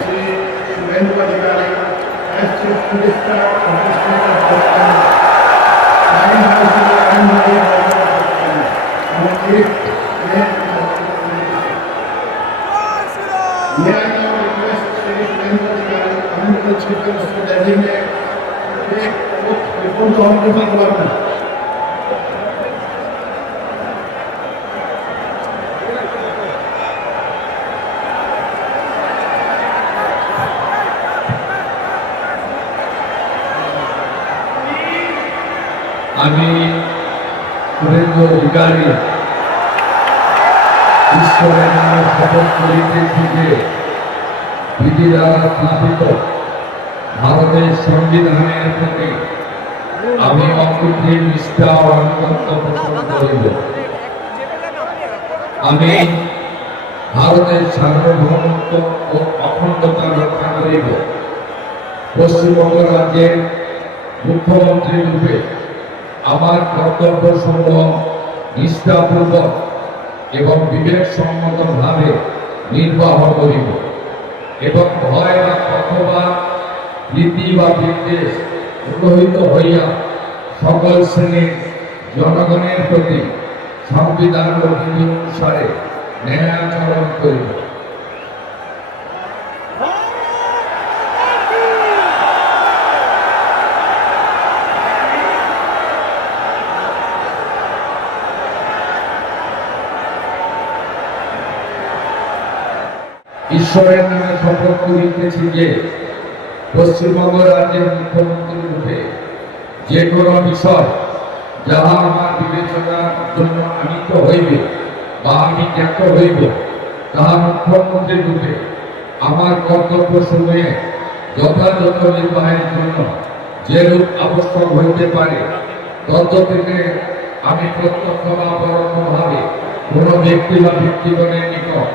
Shri Suvendu Adhikari, as Chief Minister of the State of Jharkhand, Nine House Anandari our Chief May I now request Shri Shubhendu Adhikari, Honorable Chief Minister Designate, to take oath before the Honorable Governor. আমি শুভেন্দু অধিকারী ঈশ্বরের নামে শপথ করিতেছি যে বিধি দ্বারা স্থাপিত ভারতের সংবিধানের প্রতি আমি অকুণ্ঠিত নিষ্ঠা ও আনুগত্য পোষণ করিব। আমি ভারতের সার্বভৌমত্ব ও অখণ্ডতা রক্ষা করিব। পশ্চিমবঙ্গ রাজ্যের মুখ্যমন্ত্রী রূপে আমার কর্তব্য সমূহ নিষ্ঠাপূর্বক এবং বিবেকসম্মত ভাবে নির্বাহ করিব এবং ভয় বা পক্ষপাত রীতি বা বিদ্বেষ প্রহিত হইয়া সকল শ্রেণীর জনগণের প্রতি সংবিধান ও বিধি অনুসারে ন্যায় আচরণ করিব। ঈশ্বরের নামে শপথ করিতেছি যে পশ্চিমবঙ্গ রাজ্যের মুখ্যমন্ত্রী রূপে যে কোনো বিষয় যাহা আমার বিবেচনার জন্য আনিত হইবে বা আমি জ্ঞাত হইব, তাহা মুখ্যমন্ত্রী রূপে আমার কর্তব্য সমূহে যথাযথ নির্বাহের জন্য যেরূপ আবশ্যক হইতে পারে তদ্দিকে আমি প্রত্যক্ষ বা পরোক্ষভাবে কোনো ব্যক্তি বা ব্যক্তিগণের নিকট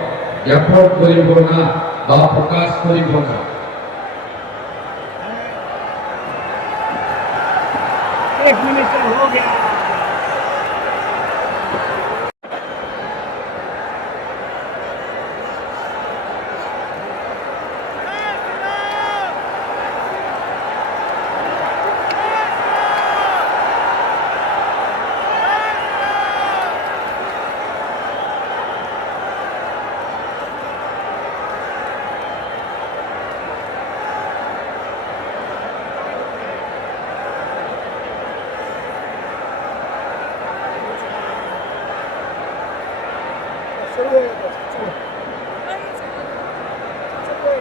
জ্ঞাপন করিব না বা প্রকাশ করিব না। एक मिनट हो गया।